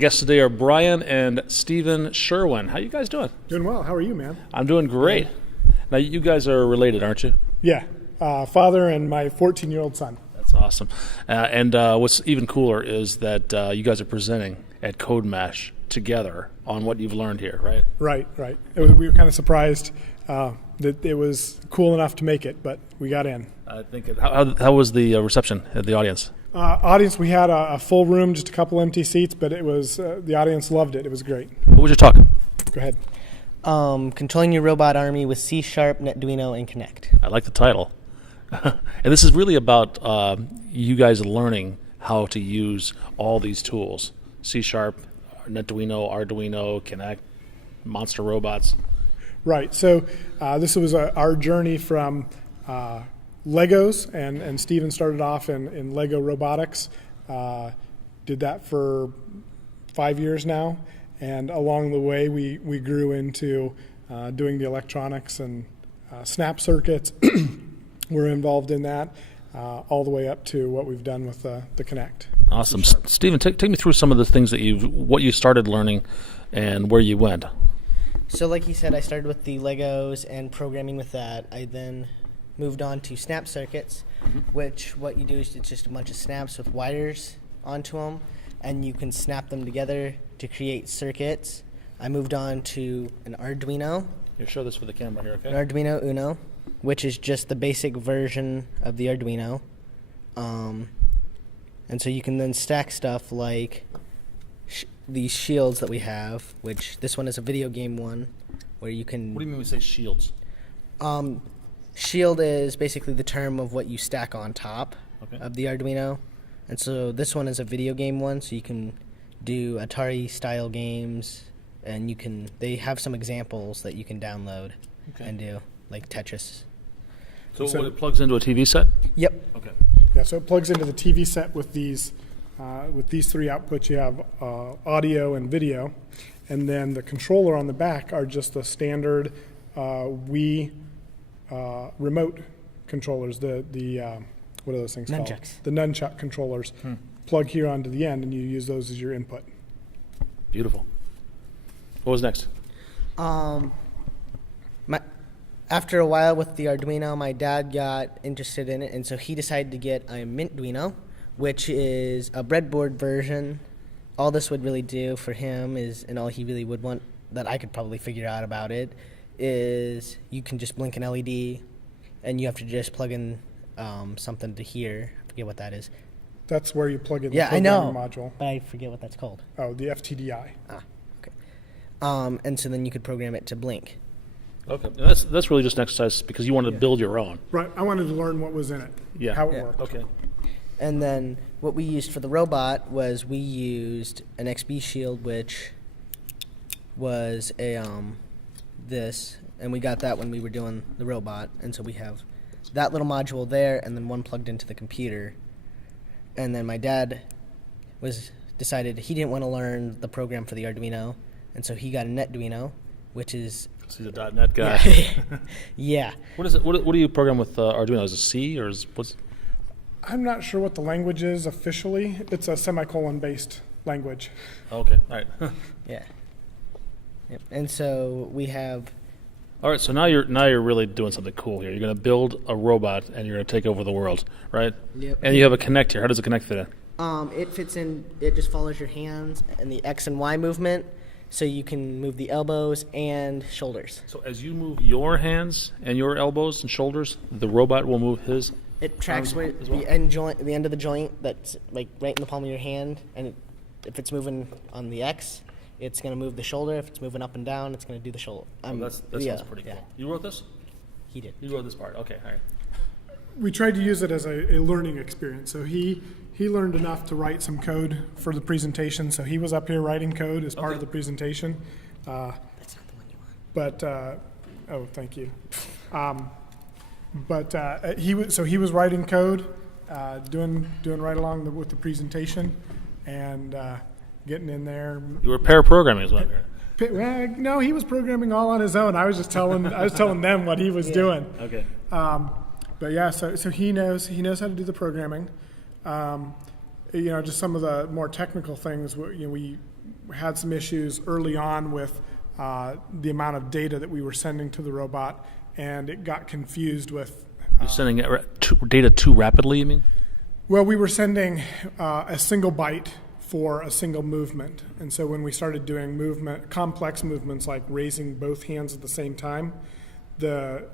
guests today are Brian and Stephen Sherwin. How you guys doing? Doing well. How are you, man? I'm doing great. Now, you guys are related, aren't you? Yeah. Father and my 14-year-old son. That's awesome. And what's even cooler is that you guys are presenting at Code Mesh together on what you've learned here, right? Right. We were kind of surprised that it was cool enough to make it, but we got in. I think. How was the reception at the audience? Audience, we had a full room, just a couple empty seats, but it was the audience loved it. It was great. What was your talk? Go ahead. Controlling your robot army with C#, NetDuino, and Connect. I like the title. And this is really about you guys learning how to use all these tools. C#, NetDuino, Arduino, Connect, monster robots. Right. So this was our journey from Legos, and Stephen started off in Lego robotics. Did that for 5 years now, and along the way we grew into doing the electronics and snap circuits. We're involved in that all the way up to what we've done with the Connect. Awesome. Stephen, take me through some of the things that what you started learning and where you went. So like he said, I started with the Legos and programming with that. I then moved on to snap circuits, which what you do is it's just a bunch of snaps with wires onto them, and you can snap them together to create circuits. I moved on to an Arduino. You show this for the camera here, okay? An Arduino Uno, which is just the basic version of the Arduino. And so you can then stack stuff like these shields that we have, which this one is a video game one, where you can... What do you mean when we say shields? Shield is basically the term of what you stack on top of the Arduino. And so this one is a video game one, so you can do Atari-style games, and they have some examples that you can download and do, like Tetris. So it plugs into a TV set? Yep. Okay. Yeah, so it plugs into the TV set with these three outputs. You have audio and video, and then the controller on the back are just the standard Wii remote controllers. The what are those things called? Nunchucks. The nunchuck controllers. Plug here onto the end, and you use those as your input. Beautiful. What was next? After a while with the Arduino, my dad got interested in it, and so he decided to get a Mintduino, which is a breadboard version. All this would really do for him is, and all he really would want that I could probably figure out about it, is you can just blink an LED, and you have to just plug in something to here. I forget what that is. That's where you plug in the I know, module. but I forget what that's called. Oh, the FTDI. Okay. And so then you could program it to blink. Okay, and that's really just an exercise because you wanted to build your own. Right. I wanted to learn what was in it, how it worked. Okay. And then what we used for the robot was we used an XB shield, which was this, and we got that when we were doing the robot, and so we have that little module there, and then one plugged into the computer. And then my dad decided he didn't want to learn the program for the Arduino, and so he got a NetDuino, which is... He's a .NET guy. Yeah. What is it? What do you program with Arduino? Is it C or what's? I'm not sure what the language is officially. It's a semicolon-based language. Okay. All right. Yeah. Yep. And so we have... All right. So now you're really doing something cool here. You're going to build a robot and you're going to take over the world, right? Yep. And you have a Connect here. How does the Connect fit in? It fits in. It just follows your hands and the X and Y movement. So you can move the elbows and shoulders. So as you move your hands and your elbows and shoulders, the robot will move his. It tracks where as well? the end of the joint that's like right in the palm of your hand, and if it's moving on the X, it's going to move the shoulder. If it's moving up and down, it's going to do the shoulder. That sounds pretty cool. You wrote this? He did. You wrote this part. Okay. All right. We tried to use it as a learning experience. So he learned enough to write some code for the presentation. So he was up here writing code as part of the presentation. That's not the one you want. But thank you. He was writing code, doing right along with the presentation, and getting in there. You were pair programming as well. Well, no, he was programming all on his own. I was just telling them what he was doing. Okay. But yeah, so he knows how to do the programming. Just some of the more technical things. We had some issues early on with the amount of data that we were sending to the robot, and it got confused with. You're sending data too rapidly, you mean? Well, we were sending a single byte for a single movement, and so when we started doing complex movements like raising both hands at the same time, the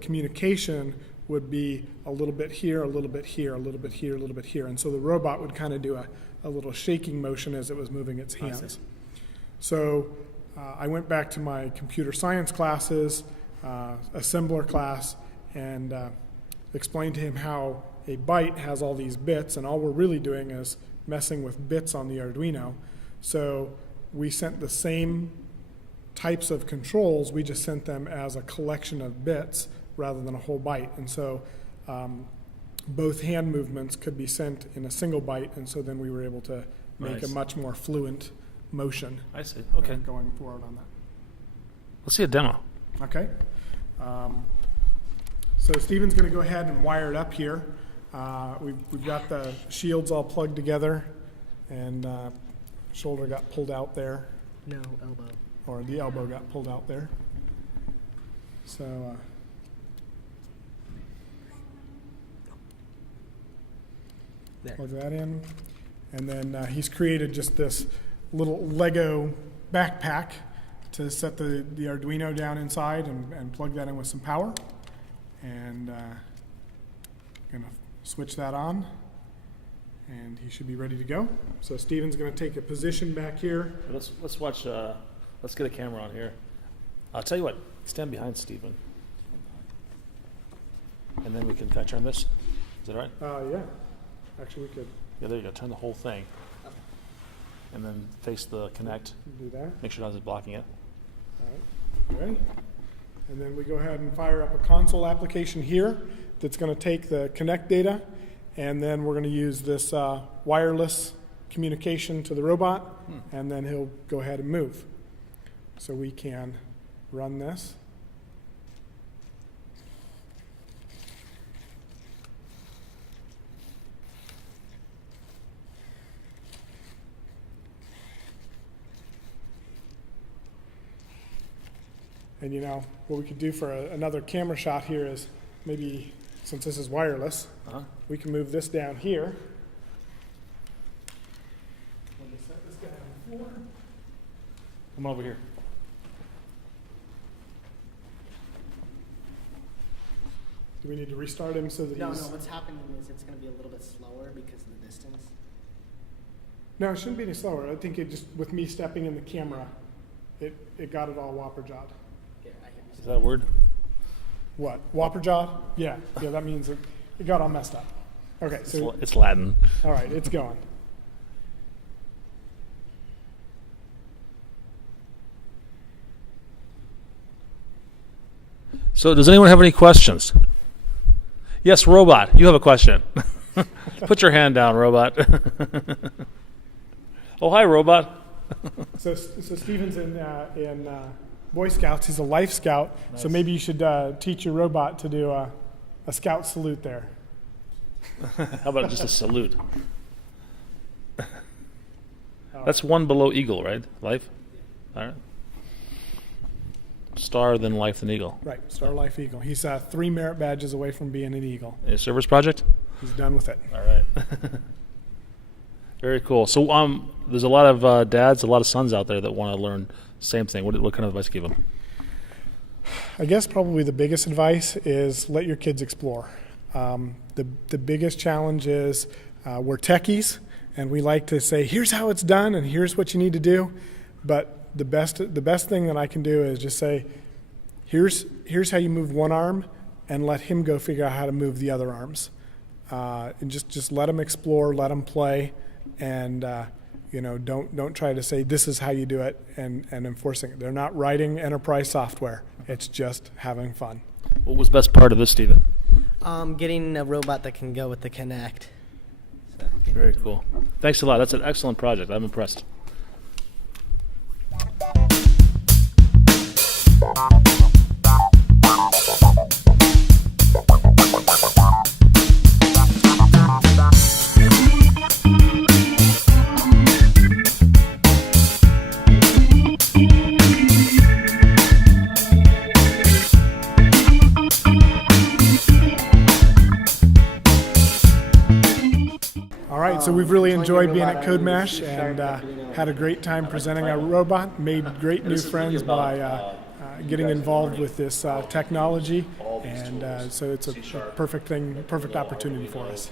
communication would be a little bit here, a little bit here, a little bit here, a little bit here, and so the robot would kind of do a little shaking motion as it was moving its hands. So I went back to my computer science classes, assembler class, and explained to him how a byte has all these bits, and all we're really doing is messing with bits on the Arduino. So we sent the same types of controls, we just sent them as a collection of bits rather than a whole byte. And so both hand movements could be sent in a single byte, and so then we were able to make a much more fluent motion. I see. Okay. Going forward on that. Let's see a demo. Okay. So Stephen's going to go ahead and wire it up here. We've got the shields all plugged together, and shoulder got pulled out there. No, elbow. Or the elbow got pulled out there. So There. plug that in. And then he's created just this little Lego backpack to set the Arduino down inside and plug that in with some power. And going to switch that on, and he should be ready to go. So Stephen's going to take a position back here. Let's watch. Let's get a camera on here. I'll tell you what. Stand behind Stephen, and then we can. Can I turn this? Is that all right? Yeah. Actually, we could Yeah, there you go. Turn the whole thing, and then face the connect. do that. Make sure nothing's blocking it. All right. Ready? And then we go ahead and fire up a console application here that's going to take the connect data, and then we're going to use this wireless communication to the robot, and then he'll go ahead and move. So we can run this. And you know, what we could do for another camera shot here is maybe, since this is wireless, we can move this down here. Let me set this guy on the floor. Come over here. Do we need to restart him so that No, he's... what's happening is it's going to be a little bit slower because of the distance. No, it shouldn't be any slower. I think it just, with me stepping in the camera, it got it all whopper-jawed. Yeah, I hear you. Is that a word? What? Whopper-jawed? Yeah, that means it got all messed up. Okay, so, It's Latin. all right, it's going. So, does anyone have any questions? Yes, robot. You have a question. Put your hand down, robot. Oh, hi, robot. So Stephen's in Boy Scouts. He's a Life Scout. Nice. So maybe you should teach your robot to do a scout salute there. How about just a salute? That's one below eagle, right? Life? All right. Star, then life, then eagle. Right, Star Life Eagle. He's 3 merit badges away from being an eagle. A service project? He's done with it. All right. Very cool. So there's a lot of dads, a lot of sons out there that want to learn the same thing. What kind of advice do you give them? I guess probably the biggest advice is let your kids explore. The biggest challenge is we're techies, and we like to say, here's how it's done, and here's what you need to do. But the best thing that I can do is just say, here's how you move one arm, and let him go figure out how to move the other arms. And just let them explore, let them play, and don't try to say this is how you do it and enforcing it. They're not writing enterprise software. It's just having fun. What was the best part of this, Stephen? Getting a robot that can go with the Kinect. So, Very cool. Thanks a lot. That's an excellent project. I'm impressed. So we've really enjoyed being at CodeMash and had a great time presenting our robot. Made great new friends by getting involved with this technology, and so it's a perfect opportunity for us.